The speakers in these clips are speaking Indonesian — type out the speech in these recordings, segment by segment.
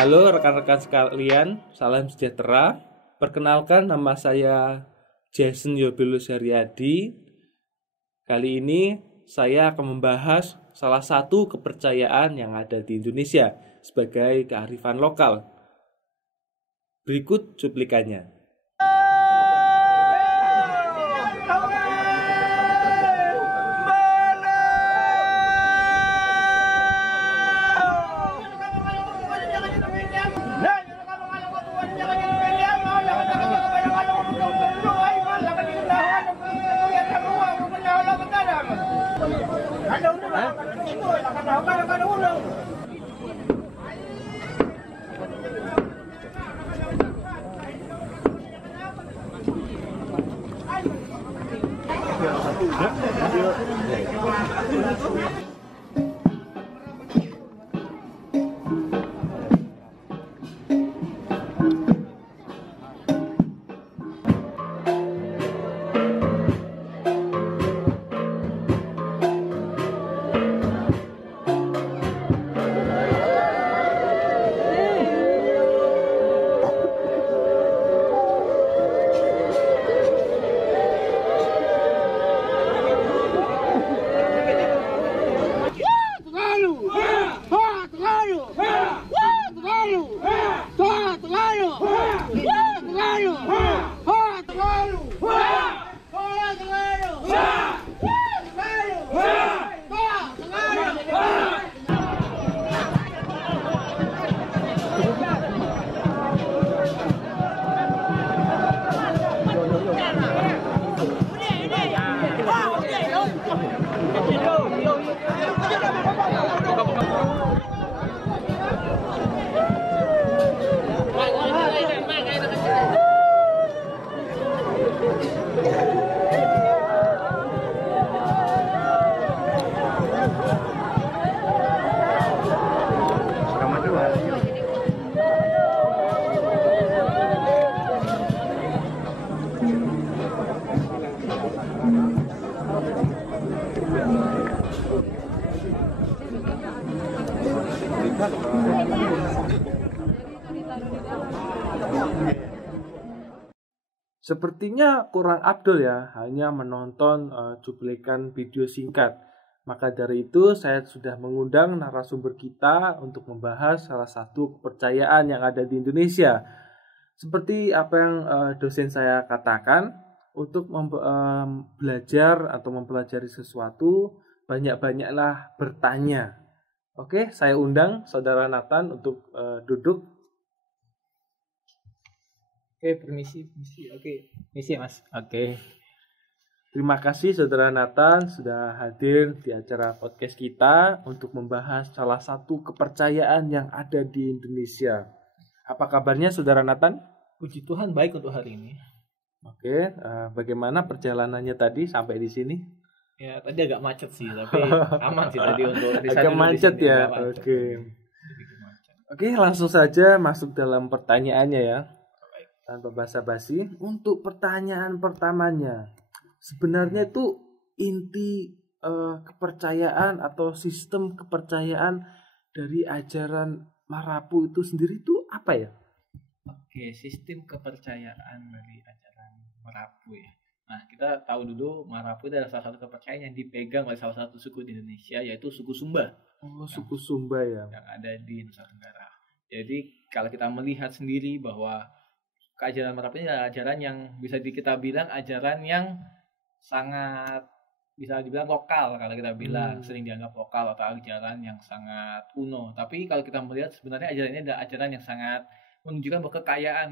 Halo rekan-rekan sekalian, salam sejahtera. Perkenalkan, nama saya Jason Yobilus Haryadi. Kali ini saya akan membahas salah satu kepercayaan yang ada di Indonesia sebagai kearifan lokal. Berikut cuplikannya. Sepertinya kurang afdol ya, hanya menonton cuplikan video singkat. Maka dari itu saya sudah mengundang narasumber kita untuk membahas salah satu kepercayaan yang ada di Indonesia. Seperti apa yang dosen saya katakan, untuk belajar atau mempelajari sesuatu, banyak-banyaklah bertanya. Oke, saya undang Saudara Nathan untuk duduk. Oke, permisi. Oke, misi Mas. Oke. Terima kasih Saudara Nathan sudah hadir di acara podcast kita untuk membahas salah satu kepercayaan yang ada di Indonesia. Apa kabarnya Saudara Nathan? Puji Tuhan baik untuk hari ini. Oke, bagaimana perjalanannya tadi sampai di sini? Ya, tadi agak macet sih, tapi aman sih tadi untuk agak macet ya. Oke, langsung saja masuk dalam pertanyaannya ya. Tanpa basa-basi, untuk pertanyaan pertamanya, sebenarnya itu inti kepercayaan atau sistem kepercayaan dari ajaran Marapu itu sendiri itu apa ya? Oke, sistem kepercayaan dari ajaran Marapu ya. Nah, kita tahu dulu Marapu itu adalah salah satu kepercayaan yang dipegang oleh salah satu suku di Indonesia, yaitu suku Sumba. Oh, suku Sumba ya. Yang ada di Nusa Tenggara. Jadi, kalau kita melihat sendiri bahwa ajaran Marapu ini adalah ajaran yang bisa kita bilang ajaran yang sangat bisa dibilang lokal. Kalau kita bilang sering dianggap lokal atau ajaran yang sangat kuno. Tapi kalau kita melihat sebenarnya ajaran ini adalah ajaran yang sangat menunjukkan bahwa kekayaan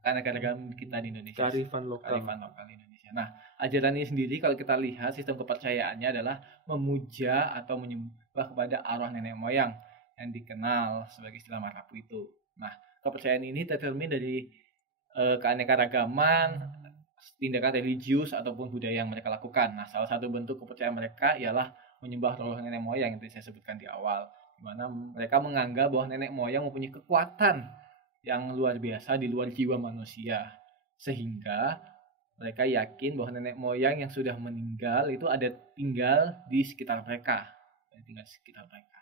keanekaragaman kita di Indonesia. Kearifan lokal di Indonesia. Nah, ajaran ini sendiri kalau kita lihat sistem kepercayaannya adalah memuja atau menyembah kepada arwah nenek moyang yang dikenal sebagai istilah Marapu itu. Nah, kepercayaan ini tercermin dari keanekaragaman tindakan religius ataupun budaya yang mereka lakukan. Nah, salah satu bentuk kepercayaan mereka ialah menyembah roh nenek moyang yang tadi saya sebutkan di awal, di mana mereka menganggap bahwa nenek moyang mempunyai kekuatan yang luar biasa di luar jiwa manusia, sehingga mereka yakin bahwa nenek moyang yang sudah meninggal itu ada tinggal di sekitar mereka,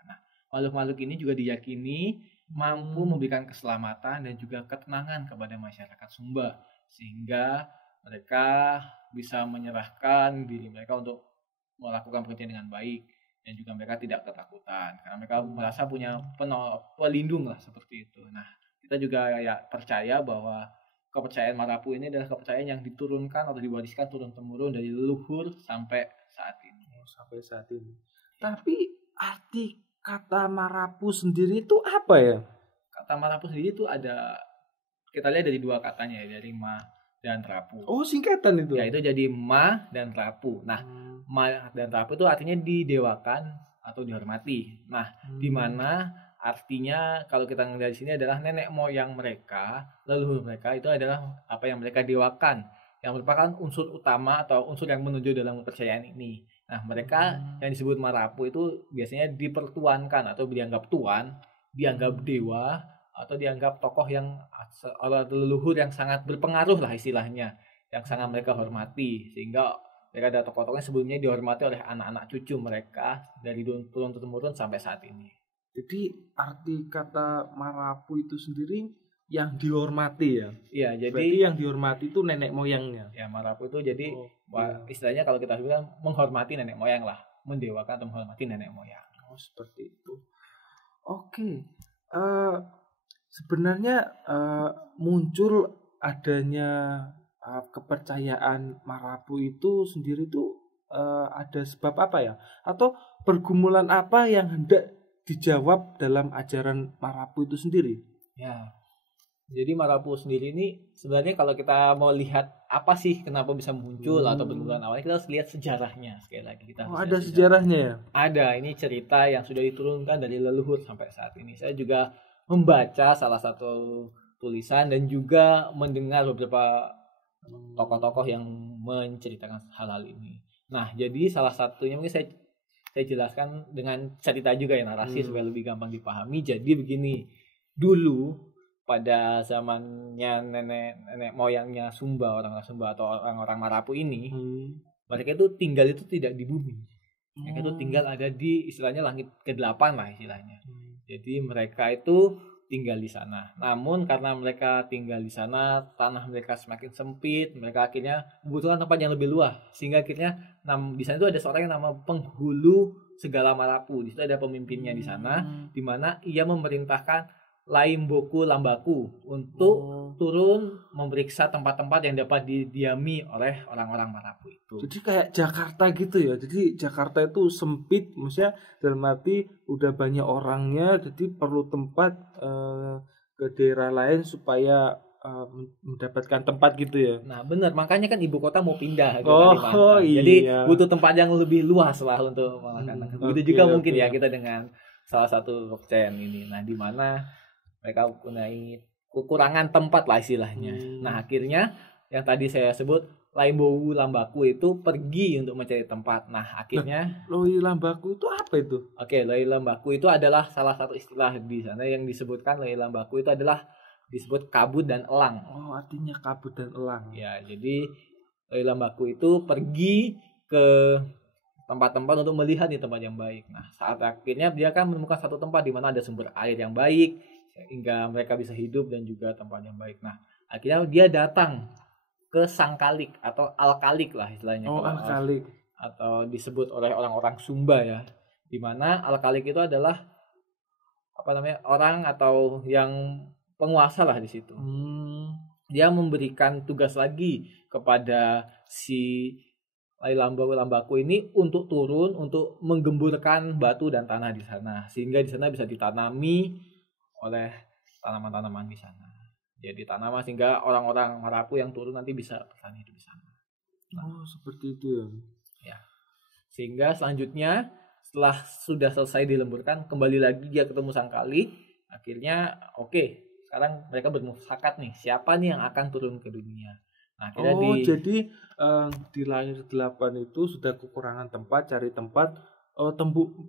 Nah, makhluk-makhluk ini juga diyakini mampu memberikan keselamatan dan juga ketenangan kepada masyarakat Sumba, sehingga mereka bisa menyerahkan diri mereka untuk melakukan pekerjaan dengan baik, dan juga mereka tidak ketakutan karena mereka merasa punya pelindung lah seperti itu. Nah, kita juga ya percaya bahwa kepercayaan Marapu ini adalah kepercayaan yang diturunkan atau diwariskan turun-temurun dari leluhur sampai saat ini. Sampai saat ini. Tapi arti kata Marapu sendiri itu apa ya? Kata Marapu sendiri itu ada, kita lihat dari dua katanya ya, dari Ma dan Rapu. Oh, singkatan itu. Ya, itu jadi Ma dan Rapu. Nah, Ma dan Rapu itu artinya didewakan atau dihormati. Nah, di mana artinya kalau kita melihat di sini adalah nenek moyang mereka, leluhur mereka itu adalah apa yang mereka dewakan, yang merupakan unsur utama atau unsur yang menuju dalam kepercayaan ini. Nah, mereka yang disebut Marapu itu biasanya dipertuankan atau dianggap tuan, dianggap dewa, atau dianggap tokoh yang leluhur yang sangat berpengaruh lah istilahnya, yang sangat mereka hormati, sehingga mereka ada tokoh-tokoh yang sebelumnya dihormati oleh anak-anak cucu mereka dari turun-temurun sampai saat ini. Jadi arti kata Marapu itu sendiri yang dihormati ya? Iya, jadi berarti yang dihormati itu nenek moyangnya. Ya, Marapu itu jadi istilahnya kalau kita bilang menghormati nenek moyang lah, mendewakan atau menghormati nenek moyang. Oh, seperti itu. Oke. Sebenarnya muncul adanya kepercayaan Marapu itu sendiri itu ada sebab apa ya? Atau pergumulan apa yang hendak dijawab dalam ajaran Marapu itu sendiri? Ya, jadi Marapu sendiri ini sebenarnya kalau kita mau lihat apa sih kenapa bisa muncul atau bermula awalnya, kita harus lihat sejarahnya. Sekali lagi kita ada sejarahnya ya? Ada, ini cerita yang sudah diturunkan dari leluhur sampai saat ini. Saya juga membaca salah satu tulisan dan juga mendengar beberapa tokoh-tokoh yang menceritakan hal-hal ini. Nah, jadi salah satunya mungkin saya jelaskan dengan cerita juga ya, narasi supaya lebih gampang dipahami. Jadi begini, dulu pada zamannya nenek moyangnya Sumba, orang-orang Sumba atau orang-orang Marapu ini, mereka itu tinggal itu tidak di bumi. Mereka itu tinggal ada di istilahnya langit ke-8 lah istilahnya. Jadi mereka itu tinggal di sana. Namun karena mereka tinggal di sana, tanah mereka semakin sempit, mereka akhirnya membutuhkan tempat yang lebih luas. Sehingga akhirnya di sana itu ada seorang yang nama penghulu segala Marapu. Di situ ada pemimpinnya di sana, di mana ia memerintahkan Laimboku Lambaku untuk turun memeriksa tempat-tempat yang dapat didiami oleh orang-orang Marapu itu. Jadi kayak Jakarta gitu ya. Jadi Jakarta itu sempit, maksudnya dalam arti udah banyak orangnya, jadi perlu tempat ke daerah lain supaya mendapatkan tempat gitu ya. Nah, benar, makanya kan ibu kota mau pindah ke Kalimantan. Iya. Jadi butuh tempat yang lebih luas lah untuk melaksanakan. Begitu juga mungkin ya kita dengan salah satu kepercayaan ini. Nah, di mana mereka mempunyai kekurangan tempat lah istilahnya. Nah, akhirnya yang tadi saya sebut Laimbowu Lambaku itu pergi untuk mencari tempat. Nah, akhirnya Loi Lambaku itu apa itu? Oke, Loi Lambaku itu adalah salah satu istilah di sana yang disebutkan. Loi Lambaku itu adalah disebut kabut dan elang. Oh, artinya kabut dan elang. Ya, jadi Loi Lambaku itu pergi ke tempat-tempat untuk melihat di tempat yang baik. Nah, saat akhirnya dia kan menemukan satu tempat di mana ada sumber air yang baik, hingga mereka bisa hidup dan juga tempat yang baik. Nah, akhirnya dia datang ke Sangkalik atau Alkalik lah istilahnya. Oh, Alkalik. Atau disebut oleh orang-orang Sumba ya. Di mana Alkalik itu adalah orang atau yang penguasa lah di situ. Dia memberikan tugas lagi kepada si Lambaku ini untuk turun untuk menggemburkan batu dan tanah di sana, sehingga di sana bisa ditanami oleh tanaman-tanaman di sana. Jadi tanaman sehingga orang-orang Marapu yang turun nanti bisa bertahan hidup di sana. Nah, seperti itu ya. Ya. Sehingga selanjutnya setelah sudah selesai dilemburkan, kembali lagi dia ketemu Sangkalik. Akhirnya sekarang mereka bermufakat nih, siapa nih yang akan turun ke dunia. Nah, jadi di langit 8 itu sudah kekurangan tempat, cari tempat,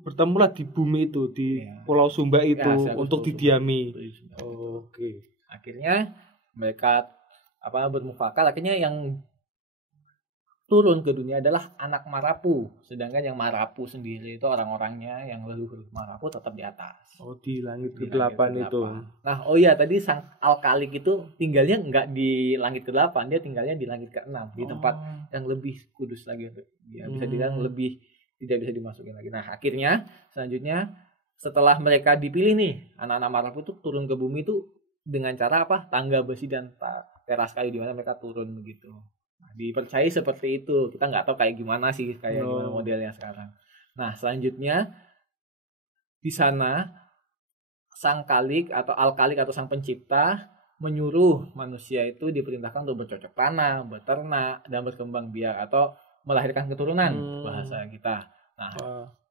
bertemulah di bumi itu, di Pulau Sumba itu untuk didiami. Oke. Akhirnya mereka bermufakat, akhirnya yang turun ke dunia adalah anak Marapu, sedangkan yang Marapu sendiri itu orang-orangnya yang leluhur Marapu tetap di atas. Oh, di langit Di ke-8 langit itu. ke-8. Nah, oh iya, tadi sang Alkalik itu tinggalnya nggak di langit ke-8, dia tinggalnya di langit ke-6, di tempat yang lebih kudus lagi. Ya, bisa dibilang lebih tidak bisa dimasukin lagi. Nah, akhirnya selanjutnya setelah mereka dipilih nih, anak-anak Marapu itu turun ke bumi itu dengan cara apa? Tangga besi dan teras kayu, di mana mereka turun begitu. Nah, dipercayai seperti itu. Kita nggak tahu kayak gimana sih, kayak gimana modelnya sekarang. Nah, selanjutnya di sana sang Kalik atau Alkalik atau sang pencipta menyuruh manusia itu diperintahkan untuk bercocok tanam, beternak, dan berkembang biak atau melahirkan keturunan, bahasa kita. Nah,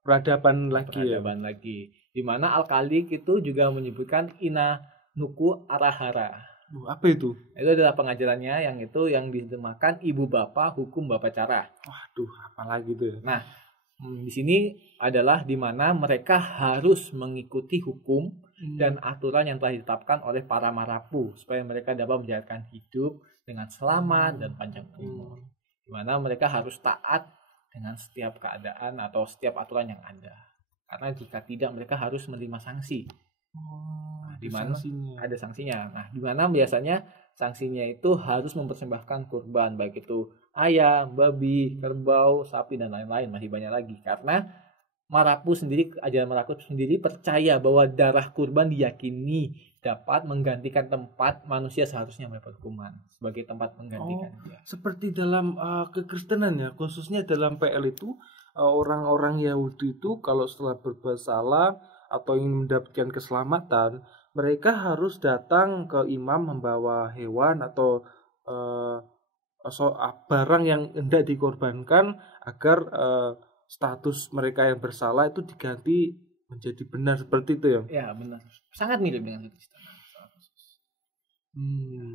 peradaban lagi. Di mana Alkalik itu juga menyebutkan Ina Nuku Arahara. Apa itu? Itu adalah pengajarannya yang diterjemahkan Ibu Bapa Hukum Bapa Cara. Waduh, apalagi itu ya. Nah, di sini adalah di mana mereka harus mengikuti hukum dan aturan yang telah ditetapkan oleh para Marapu supaya mereka dapat menjalankan hidup dengan selamat dan panjang umur. Di mana mereka harus taat dengan setiap keadaan atau setiap aturan yang ada. Karena jika tidak mereka harus menerima sanksi. Di mana ada sanksinya. Nah, di mana biasanya sanksinya itu harus mempersembahkan kurban, baik itu ayam, babi, kerbau, sapi dan lain-lain, masih banyak lagi. Karena Marapu sendiri, ajaran Marapu sendiri percaya bahwa darah kurban diyakini dapat menggantikan tempat manusia seharusnya mendapat hukuman sebagai tempat menggantikan dia. Seperti dalam kekristenan ya, khususnya dalam PL itu orang-orang Yahudi itu kalau setelah berbuat salah atau ingin mendapatkan keselamatan, mereka harus datang ke imam membawa hewan atau barang yang hendak dikorbankan agar status mereka yang bersalah itu diganti menjadi benar, seperti itu ya? Ya, benar. Sangat mirip dengan Kristen.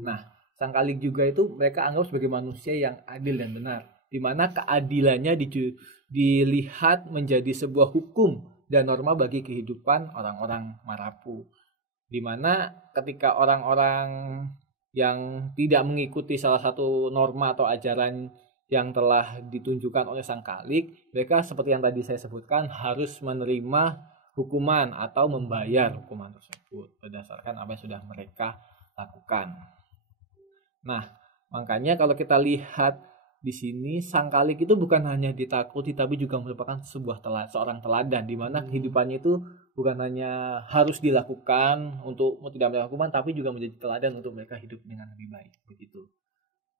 Nah, sang Kalik juga itu mereka anggap sebagai manusia yang adil dan benar, di mana keadilannya dilihat menjadi sebuah hukum dan norma bagi kehidupan orang-orang Marapu. Di mana ketika orang-orang yang tidak mengikuti salah satu norma atau ajaran yang telah ditunjukkan oleh sang Kalik, mereka seperti yang tadi saya sebutkan harus menerima hukuman atau membayar hukuman tersebut berdasarkan apa yang sudah mereka lakukan. Nah, makanya kalau kita lihat di sini sang Kalik itu bukan hanya ditakuti tapi juga merupakan seorang teladan, di mana kehidupannya itu bukan hanya harus dilakukan untuk tidak melakukan hukuman tapi juga menjadi teladan untuk mereka hidup dengan lebih baik begitu.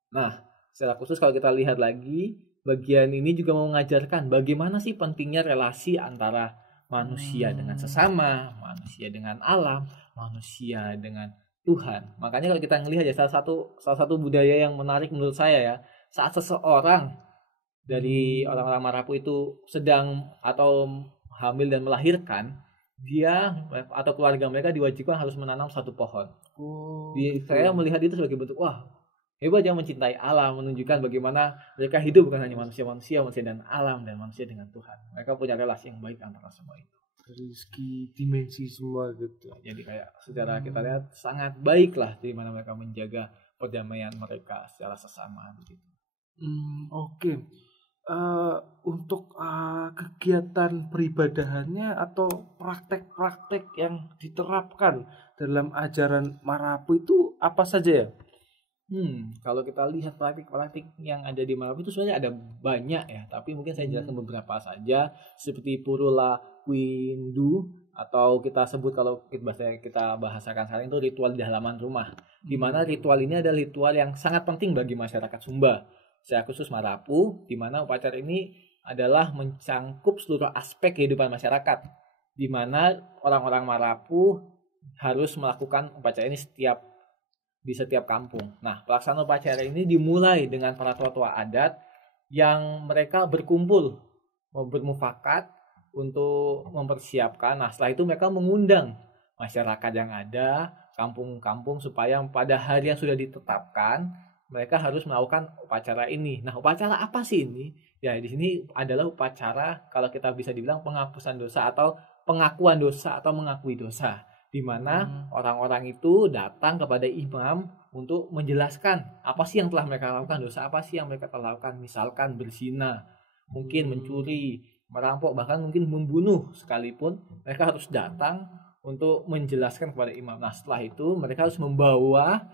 Nah, secara khusus kalau kita lihat lagi, bagian ini juga mengajarkan bagaimana sih pentingnya relasi antara manusia dengan sesama, manusia dengan alam, manusia dengan Tuhan. Makanya kalau kita melihat ya salah satu budaya yang menarik menurut saya ya, saat seseorang dari orang-orang Marapu itu sedang atau hamil dan melahirkan, dia atau keluarga mereka diwajibkan harus menanam satu pohon. Saya melihat itu sebagai bentuk hebat yang mencintai alam, menunjukkan bagaimana mereka hidup bukan hanya manusia dan alam, dan manusia dengan Tuhan. Mereka punya relasi yang baik antara semua itu. Dari segi dimensi semua gitu. Jadi kayak secara kita lihat sangat baiklah di mana mereka menjaga perdamaian mereka secara sesama begitu. Oke. Untuk kegiatan peribadahannya atau praktek-praktek yang diterapkan dalam ajaran Marapu itu apa saja ya? Kalau kita lihat praktik-praktik yang ada di Marapu itu sebenarnya ada banyak ya, tapi mungkin saya jelaskan beberapa saja, seperti Purula Windu, atau kita sebut kalau kita bahasakan sekarang itu ritual di halaman rumah, di mana ritual ini adalah ritual yang sangat penting bagi masyarakat Sumba, secara khusus Marapu, di mana upacara ini adalah mencangkup seluruh aspek kehidupan masyarakat, di mana orang-orang Marapu harus melakukan upacara ini di setiap kampung. Nah, pelaksanaan upacara ini dimulai dengan para tua-tua adat yang mereka berkumpul, bermufakat untuk mempersiapkan. Nah, setelah itu mereka mengundang masyarakat yang ada, kampung-kampung, supaya pada hari yang sudah ditetapkan, mereka harus melakukan upacara ini. Nah, upacara apa sih ini? Ya, di sini adalah upacara, kalau kita bisa dibilang penghapusan dosa atau pengakuan dosa atau mengakui dosa. di mana orang-orang itu datang kepada imam untuk menjelaskan apa sih yang telah mereka lakukan, dosa apa sih yang mereka telah lakukan, misalkan berzina, mungkin mencuri, merampok, bahkan mungkin membunuh sekalipun, mereka harus datang untuk menjelaskan kepada imam. Nah, setelah itu mereka harus membawa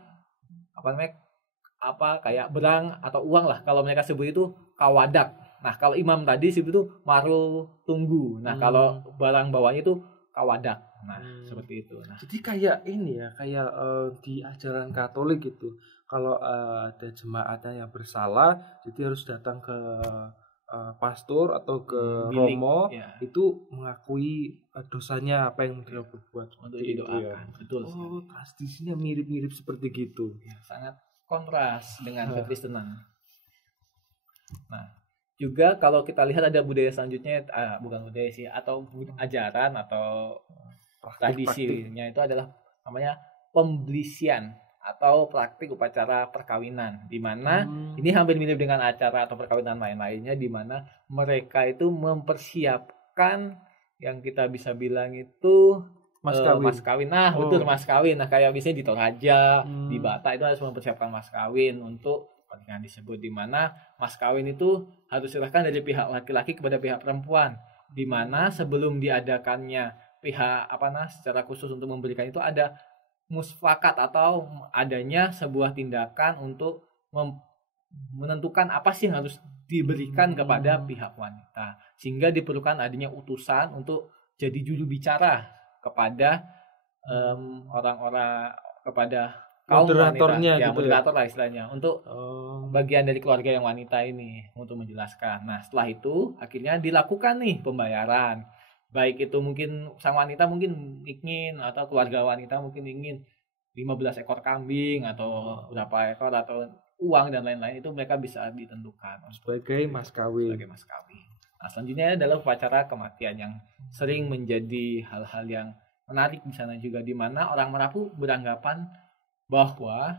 kayak berang atau uang lah, kalau mereka sebut itu kawadak. Nah, kalau imam tadi sebut itu marul tunggu. Nah, kalau barang bawahnya itu kawadak. Nah, seperti itu. Nah, jadi kayak ini ya, kayak di ajaran Katolik gitu. Kalau ada jemaatnya yang bersalah, jadi harus datang ke pastor atau ke romo, itu mengakui dosanya apa yang dia berbuat untuk didoakan. Ya. Betul. Tradisinya mirip-mirip seperti gitu. Ya, sangat kontras dengan kekristenan. Nah, juga kalau kita lihat ada budaya selanjutnya, bukan budaya sih, atau ajaran atau tradisinya itu adalah namanya pembelisian atau praktik upacara perkawinan, di mana ini hampir mirip dengan acara atau perkawinan lain-lainnya, di mana mereka itu mempersiapkan yang kita bisa bilang itu mas kawin. Nah, betul, mas kawin. Nah, kayak biasanya di Toraja, di Batak itu harus mempersiapkan mas kawin untuk pernikahan disebut, di mana mas kawin itu harus diserahkan dari pihak laki-laki kepada pihak perempuan, di mana sebelum diadakannya pihak secara khusus untuk memberikan itu ada musfakat atau adanya sebuah tindakan untuk menentukan apa sih yang harus diberikan kepada pihak wanita, sehingga diperlukan adanya utusan untuk jadi juru bicara kepada orang-orang, kepada kaum moderatornya wanita, gitu, moderator lah istilahnya, untuk bagian dari keluarga yang wanita ini untuk menjelaskan. Nah, setelah itu akhirnya dilakukan nih pembayaran, baik itu mungkin sang wanita mungkin ingin, atau keluarga wanita mungkin ingin 15 ekor kambing atau berapa ekor atau uang dan lain-lain, itu mereka bisa ditentukan sebagai mas kawin. Nah, selanjutnya adalah upacara kematian yang sering menjadi hal-hal yang menarik di sana juga, di mana orang Merapu beranggapan bahwa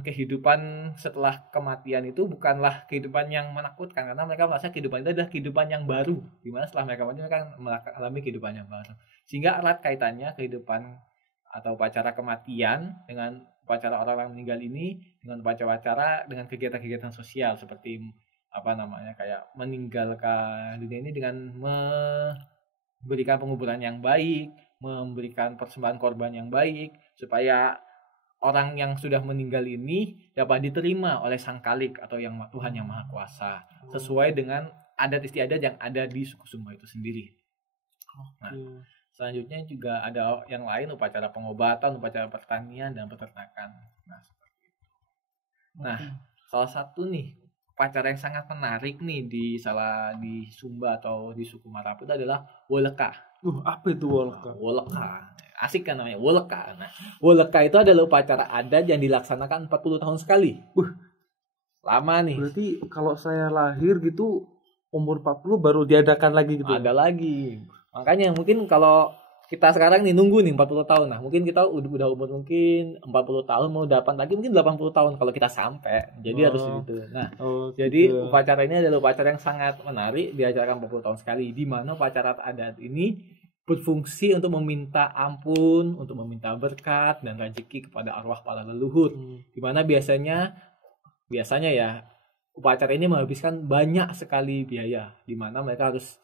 kehidupan setelah kematian itu bukanlah kehidupan yang menakutkan, karena mereka merasa kehidupan itu adalah kehidupan yang baru, di mana setelah mereka mati mereka mengalami kehidupan yang baru, sehingga erat kaitannya kehidupan atau upacara kematian dengan upacara orang-orang meninggal ini dengan upacara dengan kegiatan-kegiatan sosial seperti kayak meninggalkan dunia ini dengan memberikan penguburan yang baik, memberikan persembahan korban yang baik, supaya orang yang sudah meninggal ini dapat diterima oleh Sang Khalik atau yang Tuhan yang Maha Kuasa, sesuai dengan adat istiadat yang ada di suku Sumba itu sendiri. Nah, selanjutnya juga ada yang lain, upacara pengobatan, upacara pertanian dan peternakan. Nah, seperti itu. Nah, salah satu nih upacara yang sangat menarik nih di Sumba atau di suku Marapu itu adalah Woleka. Apa itu Woleka? Woleka. Asik kan namanya, Woleka. Nah, Woleka itu adalah upacara adat yang dilaksanakan 40 tahun sekali. Lama nih. Berarti kalau saya lahir gitu umur 40 baru diadakan lagi gitu. Ada lagi. Makanya mungkin kalau kita sekarang nih nunggu nih 40 tahun. Nah, mungkin kita udah umur mungkin 40 tahun, mau dapat lagi mungkin 80 tahun kalau kita sampai. Jadi harus gitu. Nah, jadi upacara ini adalah upacara yang sangat menarik, diajarkan 40 tahun sekali, di mana upacara adat ini berfungsi untuk meminta ampun, untuk meminta berkat dan rezeki kepada arwah para leluhur. Di mana biasanya ya upacara ini menghabiskan banyak sekali biaya, di mana mereka harus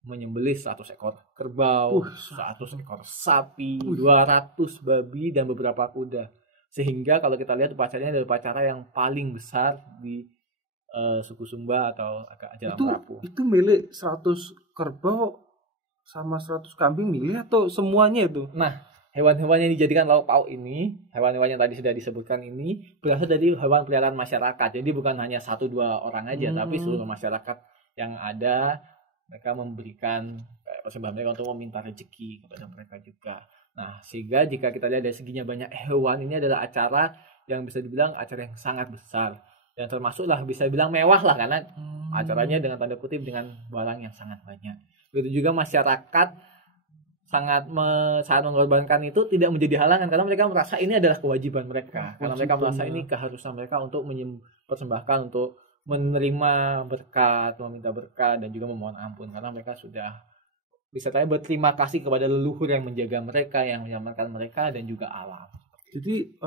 menyembelih 100 ekor kerbau, 100 ekor sapi, 200 babi dan beberapa kuda. Sehingga kalau kita lihat upacaranya adalah upacara yang paling besar di suku Sumba atau ajaran Merapu. Itu milik 100 kerbau sama 100 kambing milik atau semuanya itu? Nah, hewan-hewan yang dijadikan lauk pauk ini, hewan-hewan yang tadi sudah disebutkan ini berasal dari hewan peliharaan masyarakat. Jadi bukan hanya 1-2 orang aja, tapi seluruh masyarakat yang ada, mereka memberikan persembahan mereka untuk meminta rezeki kepada mereka juga. Nah, sehingga jika kita lihat dari seginya banyak hewan, ini adalah acara yang bisa dibilang acara yang sangat besar, dan termasuklah bisa dibilang mewah lah, karena acaranya dengan tanda kutip dengan barang yang sangat banyak. Begitu juga masyarakat sangat mengorbankan itu tidak menjadi halangan, karena mereka merasa ini adalah kewajiban mereka, karena mereka merasa ini keharusan mereka untuk mempersembahkan, untuk menerima berkat, meminta berkat dan juga memohon ampun, karena mereka sudah wisatanya berterima kasih kepada leluhur yang menjaga mereka, yang menyelamatkan mereka dan juga alam. Jadi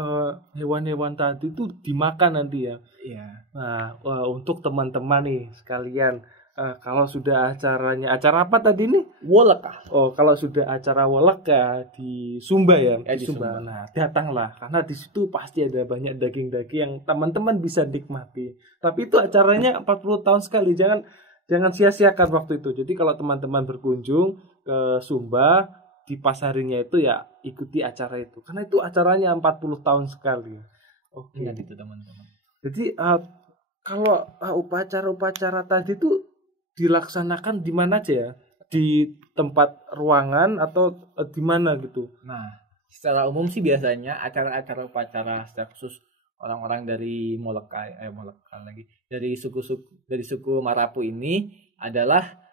hewan-hewan tadi itu dimakan nanti ya. Iya. Nah, untuk teman-teman nih sekalian, kalau sudah acara apa tadi nih? Wolaka. Oh, kalau sudah acara Wolaka di Sumba ya, Ya, di di Sumba. Sumba. Nah, datanglah karena di situ pasti ada banyak daging-daging yang teman-teman bisa nikmati. Tapi itu acaranya 40 tahun sekali, jangan sia-siakan waktu itu. Jadi kalau teman-teman berkunjung ke Sumba di pas harinya itu ya ikuti acara itu karena itu acaranya 40 tahun sekali. Oke. Ingat itu teman-teman. Jadi kalau upacara-upacara tadi itu dilaksanakan di mana aja ya? Di tempat ruangan atau di mana gitu? Nah, secara umum sih biasanya acara-acara upacara secara khusus orang-orang dari Molokai lagi dari suku Marapu ini adalah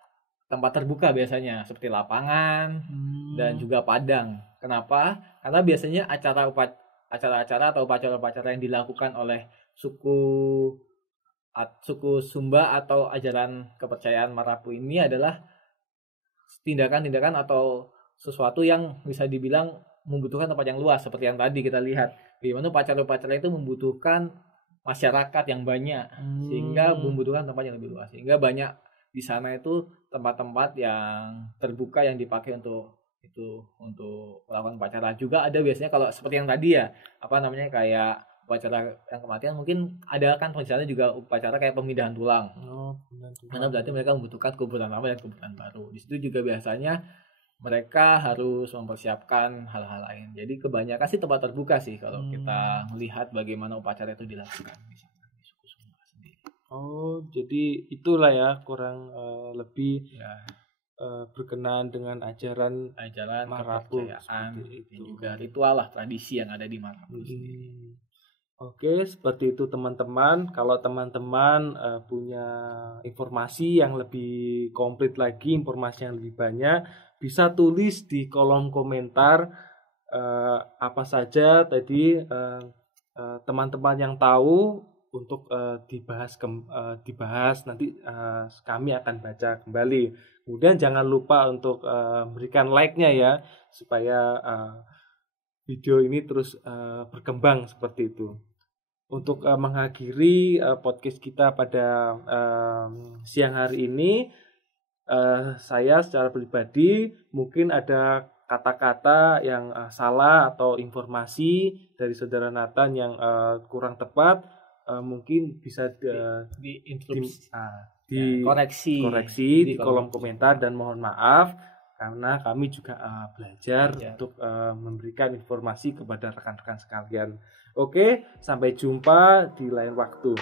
tempat terbuka biasanya seperti lapangan dan juga padang. Kenapa? Karena biasanya acara-acara atau upacara-upacara yang dilakukan oleh suku Sumba atau ajaran kepercayaan Marapu ini adalah tindakan-tindakan atau sesuatu yang bisa dibilang membutuhkan tempat yang luas seperti yang tadi kita lihat. Di mana upacara-upacara itu membutuhkan masyarakat yang banyak sehingga membutuhkan tempat yang lebih luas. Sehingga banyak di sana itu tempat-tempat yang terbuka yang dipakai untuk melakukan upacara. Juga ada biasanya kalau seperti yang tadi ya, kayak upacara yang kematian, mungkin ada kan di sana juga upacara kayak pemindahan tulang. Karena berarti mereka membutuhkan kuburan lama dan kuburan baru. Di situ juga biasanya mereka harus mempersiapkan hal-hal lain. Jadi kebanyakan sih tempat terbuka sih kalau kita melihat bagaimana upacara itu dilakukan di sana. Oh, jadi itulah ya kurang lebih berkenaan dengan ajaran Marapu kepercayaan dan juga ritual lah, tradisi yang ada di Marapu. Oke, seperti itu teman-teman. Kalau teman-teman punya informasi yang lebih komplit lagi, informasi yang lebih banyak, bisa tulis di kolom komentar apa saja tadi teman-teman yang tahu untuk dibahas nanti kami akan baca kembali. Kemudian jangan lupa untuk berikan like-nya ya supaya video ini terus berkembang seperti itu. Untuk mengakhiri podcast kita pada siang hari ini, saya secara pribadi mungkin ada kata-kata yang salah atau informasi dari saudara Nathan yang kurang tepat. Mungkin bisa dikoreksi di kolom komentar dan mohon maaf karena kami juga belajar untuk memberikan informasi kepada rekan-rekan sekalian. Oke, sampai jumpa di lain waktu.